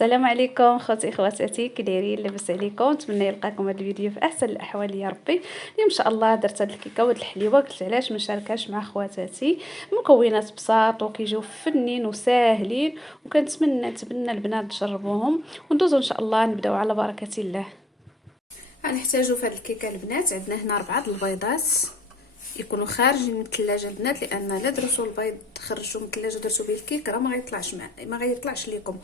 السلام عليكم خواتاتي، كي دايرين؟ لاباس عليكم؟ نتمنى يلقاكم هذا الفيديو في احسن الاحوال يا ربي. اليوم ان شاء الله درت هاد الكيكه وهاد الحليوه، قلت علاش ما نشاركهاش مع خواتاتي. مكونات بساط وكيجيو فنين وساهلين، نتمنى البنات تجربوهم وندوزو ان شاء الله. نبداو على بركه الله. غنحتاجو في هاد الكيكه البنات، عندنا هنا 4 البيضات يكونوا خارجين من الثلاجه البنات، لان لا درتو البيض خرجتو من الثلاجه درتو به الكيك راه ما غيطلعش لكم.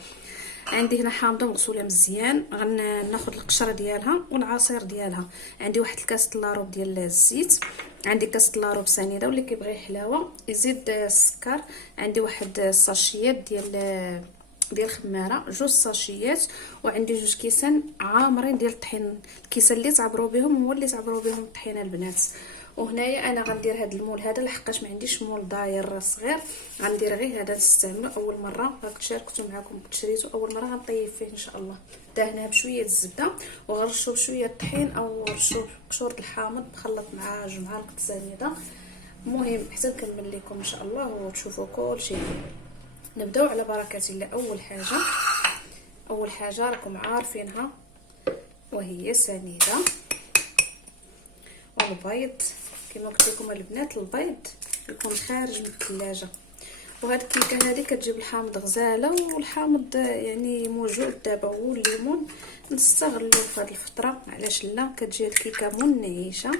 عندي هنا حامضه مغسوله مزيان، غناخذ القشره ديالها والعصير ديالها. عندي واحد الكاس لاروب ديال الزيت، عندي كاس لاروب سنيده واللي كيبغي حلاوه يزيد السكر. عندي واحد الساشيات ديال خماره، 2 ساشيات، وعندي 2 كيسان عامرين ديال الطحين. الكيسان اللي تعبروا بهم هو اللي تعبروا بهم الطحينه البنات. وهنايا انا غندير هذا المول هذا لحقاش ما عنديش مول داير صغير، غندير غير هذا نستعمله اول مره. راك شاركته معكم، كنت شريته اول مره، غنطيب فيه ان شاء الله. دهناه بشويه الزبده وغرشوه بشويه الطحين او غرشوه بقشور الحامض مخلط مع 2 معالق سنيده. المهم حتى نكمل لكم ان شاء الله وتشوفوا كل شيء. نبداو على بركه الله. اول حاجه راكم عارفينها وهي سنيده والبيض. كما قلت لكم البنات، البيض يكون خارج من الثلاجه. وهاد الكيكه هذه كتجيب الحامض غزاله، والحامض يعني موجود دابا، هو الليمون نستغلوا في هذه الفتره. علاش لا؟ كتجي الكيكه منعشه.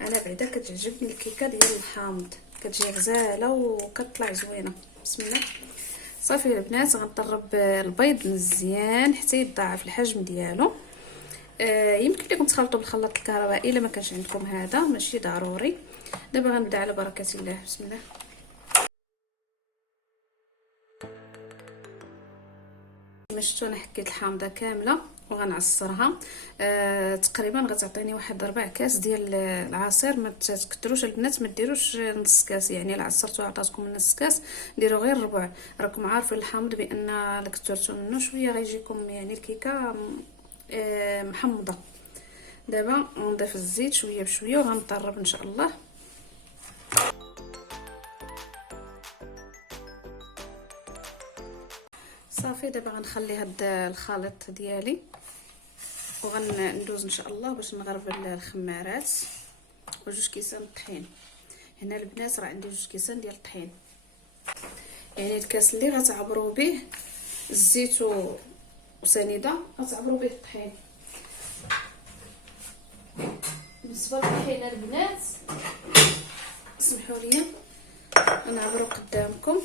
انا بعدا كتعجبني الكيكه ديال الحامض، كتجي غزاله وكتطلع زوينه. بسم الله. صافي البنات، غنطرب البيض مزيان حتى يتضاعف الحجم ديالو. يمكن لكم تخلطوا بالخلاط الكهربائي الا ما كانش عندكم، هذا ماشي ضروري. دابا غنبدا على بركه الله. بسم الله. كما شفتوا انا حكيت الحامضه كامله وغنعصرها. تقريبا غتعطيني واحد 4 كاس ديال العصير. ما تكثروش البنات، ما ديروش نص كاس، يعني الا عصرتوا عطاتكم نص كاس ديروا غير ربع. راكم عارفين الحامض بان الا كثرتوا منه شويه غيجيكم يعني الكيكه محمضه. دابا غنضيف الزيت شويه بشويه وغنطرب ان شاء الله. صافي دابا غنخلي هاد الخليط ديالي وغندوز ان شاء الله باش نغربل الخمارات و2 كيسان الطحين. هنا البنات راه عندي 2 كيسان ديال الطحين، يعني الكاس اللي غتعبروا به الزيت وسنيده غتعبروا به الطحين. بالنسبه للطحينه البنات اسمحوا لي نعبروا قدامكم،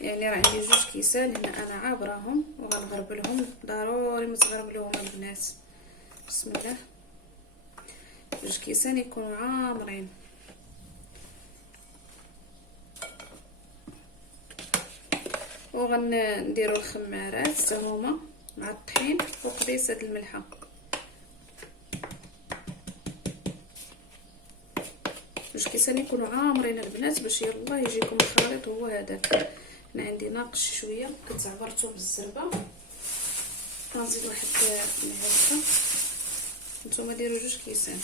يعني راه عندي 2 كيسان هنا انا عابراهم وغنغربلهم. ضروري ما تغربلوهم البنات. بسم الله. 2 كيسان يكونوا عامرين. وغنديروا الخمارات حتى هما مع الطحين وقبيصه الملحه. باش كيسان يكونوا عامرين البنات باش يلا يجيكم الخليط هو هذاك. انا عندي ناقص شويه، كنت عبرته بالزربه، غنزيد واحد المعلقه. نتوما ديروا 2 كيسان.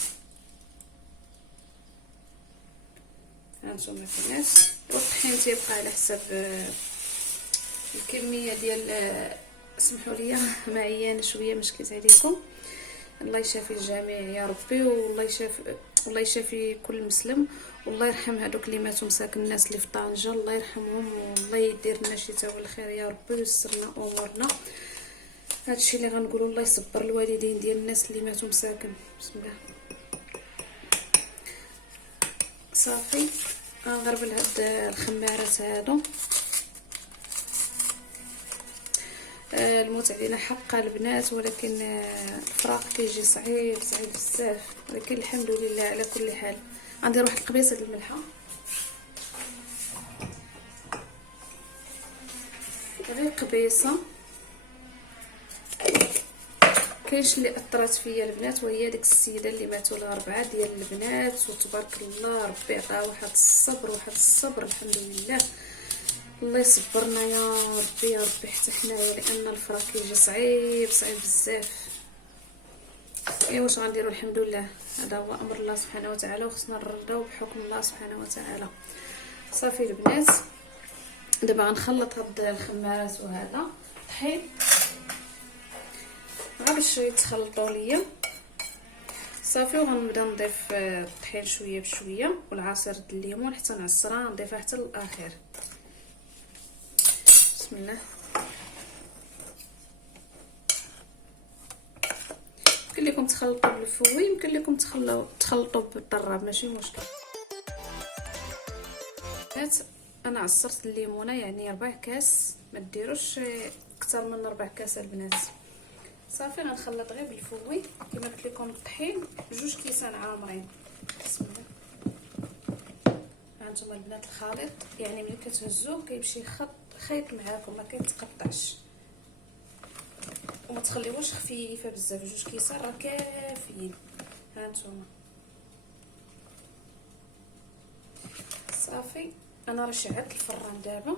هانتوما البنات، والطحين تيبقى على حساب الكميه ديال اسمحوا لي معيانه شويه، مشكلت عليكم. الله يشافي الجميع يا ربي، والله يشافي كل مسلم، والله يرحم هذوك اللي ماتوا مساكن الناس اللي في طنجه، الله يرحمهم والله يدير لنا الشتاء والخير يا ربي ويسرنا امورنا. هادشي اللي غنقولوا، الله يصبر الوالدين ديال الناس اللي ماتوا مساكن. بسم الله. صافي غنغربل هاد الخمارات هادو. الموت علينا حقا البنات، ولكن الفراق كيجي صعيب بزاف، ولكن الحمد لله على كل حال. غندير واحد القبيصه ديال الملحه، غير قبيصه. كاينش اللي اثرت فيا البنات وهي ديك السيده اللي ماتوا لها 4 ديال البنات، وتبارك الله ربي عطاها واحد الصبر الحمد لله. الله يصبرنا يا ربي حتى حنايا، لان الفراق كيجي صعيب بزاف. ايوا واش غنديروا؟ الحمد لله، هذا هو امر الله سبحانه وتعالى، وخصنا نرضاو بحكم الله سبحانه وتعالى. صافي البنات، دابا غنخلط هاد الخمارات وهذا الطحين غير باش يتخلطوا ليا صافي. وغنبدا نضيف الطحين شويه بشويه والعصير د الليمون حتى نعصرها، نضيفها حتى للاخر. بسم الله. يمكن لكم تخلطوا بالفوي، يمكن لكم تخلطوا بالطراب، ماشي مشكل. انا عصرت الليمونه يعني 4 كاس، ما ديروش اكثر من 4 كاس البنات. صافي غنخلط غير بالفوي كما قلت لكم. الطحين 2 كيسان عامرين. بسم الله. ها انتم البنات الخليط يعني ملي كتهزوه كيمشي خيط معاكم، ما كيتقطعش. وما تخليوش خفيفه بزاف، 2 كيسان راه كافيين. ها انتم صافي. انا راه شعلت الفران دابا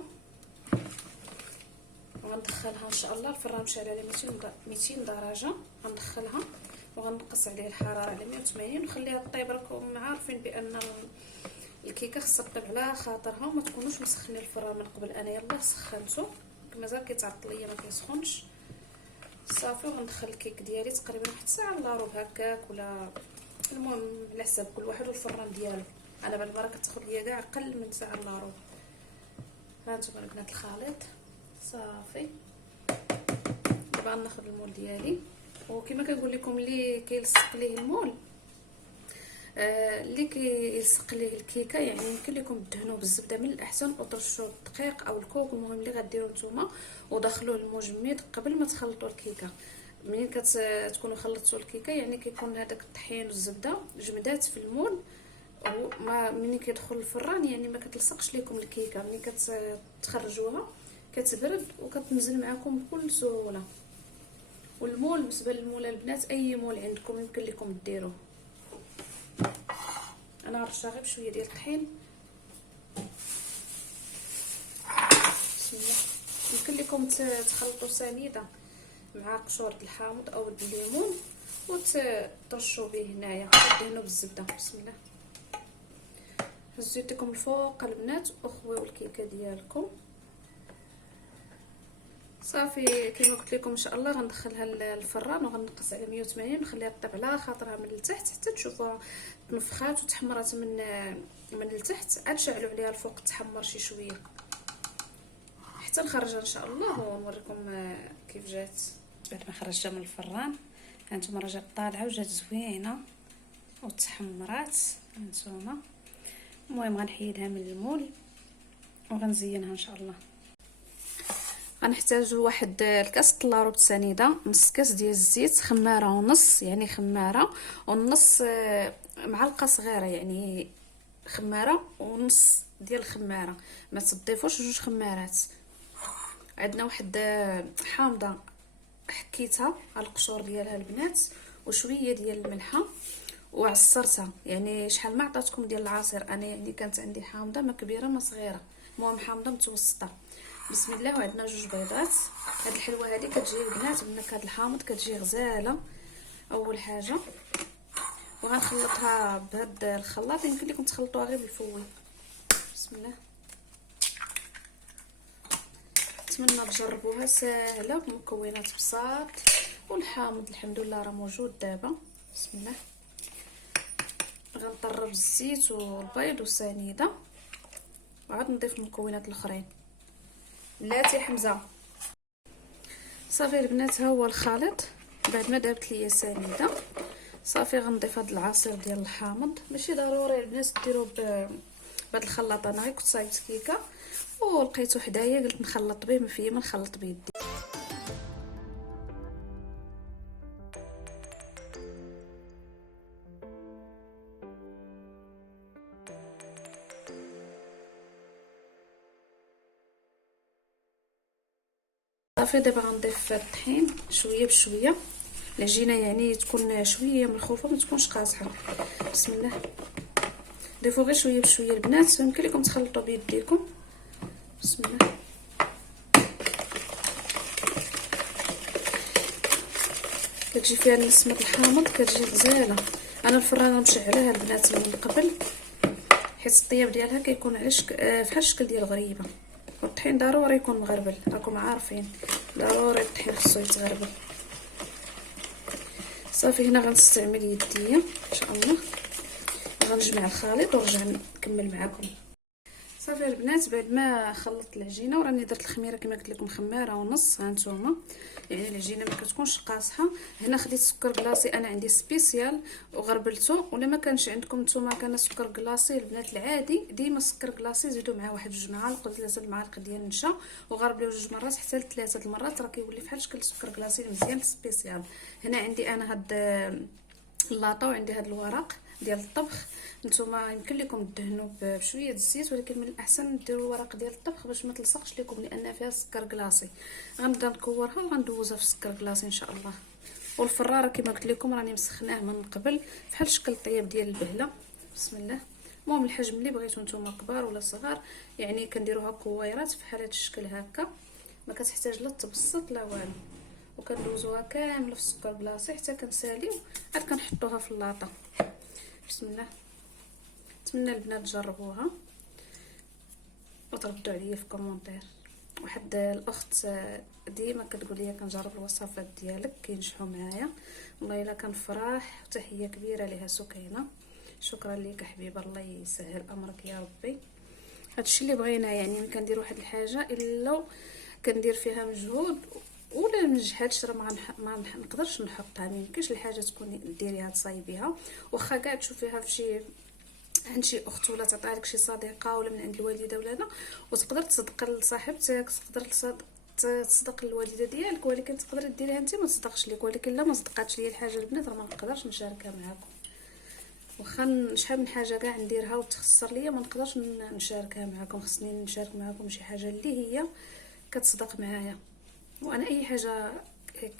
وغندخلها ان شاء الله. الفران مشعل على 200 درجه، غندخلها وغنقص عليه الحراره على 180 ونخليها طيب. راكم عارفين بان الكيكه خصها تطيب على خاطرها وما تكونوش مسخنين الفران من قبل. انا يلاه سخنته مازال كيتعطل ليا، ما كيسخنش. صافي وغندخل الكيك ديالي تقريبا واحد ساعه الا ربع هكاك، ولا المهم على حساب كل واحد والفران ديالو. انا بالمره كتاخذ ليا كاع اقل من ساعه الا ربع. ها انتم البنات الخليط صافي. دابا غناخذ المول ديالي، وكما كنقول لكم اللي كيلصق ليه المول اللي كيلصق ليه الكيكه يعني يمكن لكم تدهنوه بالزبده من الاحسن، وترشوا الدقيق او الكوك، المهم اللي غديروا نتوما، ودخلوه المجمد قبل ما تخلطوا الكيكه. منين كتكونوا خلطتوا الكيكه يعني كيكون هذاك الطحين والزبده جمدات في المول، وما منين كيدخل الفران يعني ما كتلصقش لكم الكيكه. ملي كتخرجوها كتبرد وكتنزل معكم بكل سهوله. والمول بالنسبه للمول البنات اي مول عندكم يمكن لكم ديروه. انا رشه غير بشويه ديال الطحين. بسم الله. يمكن لكم تخلطوا سنيده مع قشور الحامض او الليمون وترشوا به هنايا وتدهنوا بالزبده. بسم الله. هزوا يديكم الفوق البنات وخويو الكيكه ديالكم. صافي كما قلت لكم ان شاء الله غندخلها للفران وغنقص على 180 ونخليها طيب على خاطرها من التحت حتى تشوفوها تنفخات وتحمرات من التحت. عاد شعلوا عليها الفوق تحمر شي شويه حتى نخرجها ان شاء الله ونوريكم كيف جات بعد ما خرجتها من الفران. هانتوما راه جات طالعه وجات زوينه وتحمرات. هانتوما المهم غنحيدها من المول وغنزينها ان شاء الله. غنحتاجوا واحد الكاس طلاروب سنيده، نص كاس ديال الزيت، خماره ونص يعني خماره ونص، معلقه صغيره يعني خماره ونص ديال الخماره، ما تضيفوش 2 خمارات. عندنا واحد حامضه حكيتها على القشور ديالها البنات وشويه ديال الملحه وعصرتها، يعني شحال ما عطاتكم ديال العصير. انا يعني كانت عندي حامضه ما كبيره ما صغيره، المهم حامضه متوسطه. بسم الله. وعندنا 2 بيضات. هاد الحلوه هذه كتجي البنات بنكهه الحامض، كتجي غزاله اول حاجه. وغنخلطها بهاد الخلاط، يمكن لكم تخلطوها غير بالفوي. بسم الله. نتمنى تجربوها، ساهله بمكونات بساط والحامض الحمد لله راه موجود دابا. بسم الله. غنطرب الزيت والبيض والسنيده وعاد نضيف المكونات الاخرين. بلاتي حمزه. صافي البنات ها هو الخليط بعد ما دابت ليا سنيده. صافي غنضيف هذا العصير ديال الحامض. ماشي ضروري البنات ديروا بهذا الخلاط، انا غير كنت صايبت كيكه ولقيته حدايا قلت نخلط به، ما فيا ما نخلط بيدي. صافي دابا غنضيف الطحين شويه بشويه، العجينه يعني تكون شويه ملخوفه ما تكونش قاصحه. بسم الله. ضيفوا غير شويه بشويه البنات، يمكن لكم تخلطوا بيديكم. بسم الله. كتجي فيها نسمه الحامض كتجي غزاله. انا الفرانه مشعلها البنات من قبل حيت الطياب ديالها كيكون على فحال الشكل ديال الغريبه، والطحين ضروري يكون مغربل راكم عارفين. ضروري الطحين خصو يتغربل. صافي هنا غنستعمل يديا ان شاء الله. غنجمع الخليط ونرجع نكمل معكم. صافي البنات بعد ما خلطت العجينه وراني درت الخميره كما قلت لكم خماره ونص. ها نتوما يعني العجينه ما كتكونش قاصحه. هنا خديت سكر كلاصي انا عندي سبيسيال وغربلته، ولا ما كانش عندكم نتوما كان سكر كلاصي البنات العادي ديما سكر كلاصي زيدوا معاه واحد 2 معالق ولا 3 المعالق ديال النشا وغربلوه 2 مرات حتى ل3 المرات، راه كيولي بحال شكل سكر كلاصي مزيان سبيسيال. هنا عندي انا هاد اللاطه وعندي هاد الورق ديال الطبخ. نتوما يمكن لكم تدهنوا بشويه الزيت، ولكن من الاحسن ديروا الورق ديال الطبخ باش ما تلصقش لكم لان فيها سكر كلاصي. غنبدا نكورها وغندوزها في السكر كلاصي ان شاء الله. والفراره كما قلت لكم راني مسخناه من قبل بحال شكل الطياب ديال البهله. بسم الله. المهم الحجم اللي بغيتو نتوما كبار ولا صغار، يعني كنديروها كويرات بحال هذا الشكل هكا، ما كتحتاج لا تبسط لا والو. وكندوزوها كامله في السكر كلاصي حتى كنساليو عاد كنحطوها في اللاطه. بسم الله. نتمنى البنات تجربوها وتردوا عليا في كومونتير. واحد الاخت ديما كتقول لي كنجرب الوصفات ديالك كينجحوا معايا، والله الا كنفرح. وتحيه كبيره ليها سكينه، شكرا ليك حبيبه، الله يسهل امرك يا ربي. هادشي اللي بغينا، يعني ملي كندير واحد الحاجه الا كندير فيها مجهود ولا نجحتش راه ما نقدرش نحطها. ما يمكنش الحاجه تكوني ديريها تصايبيها واخا كاع تشوفيها في شي عند شي اخت ولا تعطيها لك شي صديقه ولا من عند الوالده ولا لا، وتقدر تصدق لصاحبتك، تقدر تصدق للوالده ديالك، ولكن تقدر ديريها انت ما تصدقش ليك. ولكن لا ما صدقاتش ليا الحاجه البنات راه ما نقدرش نشاركها معاكم. واخا شحال من حاجه كاع نديرها وتخسر ليا ما نقدرش نشاركها معاكم. خصني نشارك معاكم شي حاجه اللي هي كتصدق معايا. وانا اي حاجه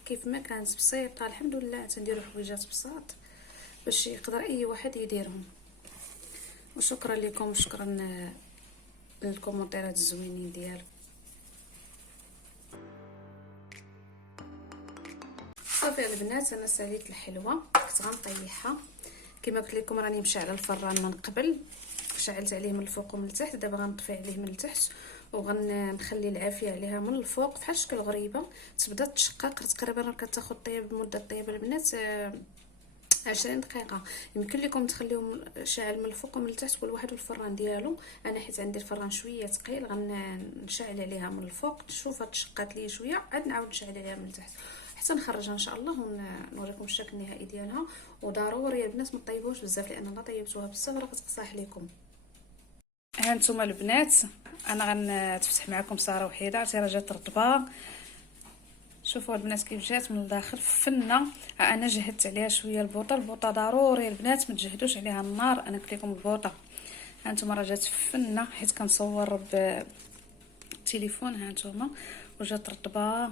كيف ما كانت بسيطه الحمد لله تنديروا حويجات بساط باش يقدر اي واحد يديرهم. وشكرا لكم وشكرا للكومنتيرات الزوينين ديالكم. صافي البنات انا ساليت الحلوه كنت غنطيحها كما قلت لكم. راني مشعله الفران من قبل، شعلت عليه من الفوق ومن التحت. دابا غنطفي عليه من التحت وغنخلي العافيه عليها من الفوق بحال شكل غريبه تبدا تشقق. تقريبا كتاخذ طياب مده طياب البنات 20 دقيقه. يمكن لكم تخليهم شاعل من الفوق ومن التحت كل واحد والفران ديالو. انا حيت عندي الفران شويه ثقيل غنشعل عليها من الفوق تشوفها تشقات لي شويه، عاد نعاود نشعل عليها من التحت حتى نخرجها ان شاء الله ونوريكم الشكل النهائي ديالها. وضروري البنات ما تطيبوش بزاف لان لا طيبتوها بزاف راه كتقصاح لكم. ها نتوما البنات انا غنتفتح معكم ساره وحيده، عرفتي راه جات رطبه. شوفوا البنات كيف جات من الداخل فنه. انا جهدت عليها شويه البوطه ضروري البنات ما تجهدوش عليها النار. انا قلت لكم البوطه. ها نتوما راه جات فنه حيت كنصور بالتليفون. ها نتوما وجات رطبه.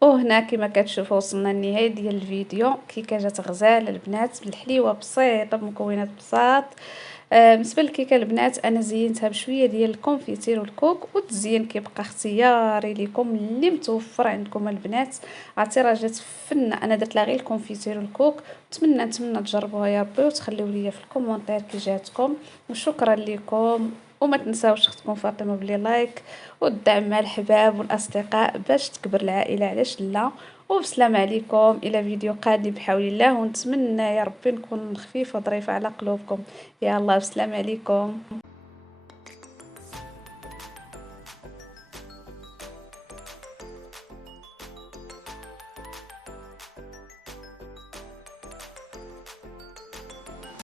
وهنا كما كتشوفوا وصلنا للنهايه ديال الفيديو. كيكه جات غزاله البنات بالحليوه بسيطه بمكونات بساط. بالنسبه للكيكه البنات انا زينتها بشويه ديال الكونفيتير والكوك، والتزيين كيبقى اختياري لكم اللي متوفر عندكم البنات. عرفتي راه جات فنه. انا درت لها غير الكونفيتير والكوك. نتمنى تجربوها يا ربي وتخليو لي في الكومونتير كي جاتكم. وشكرا لكم. وما تنساوش اختكم فاطمه بلي لايك والدعم مع الحباب والاصدقاء باش تكبر العائله علاش لا. وبسلام عليكم الى فيديو قادم بحول الله. ونتمنى يا ربي نكون خفيفه وظريفه على قلوبكم. يا الله بسلام عليكم.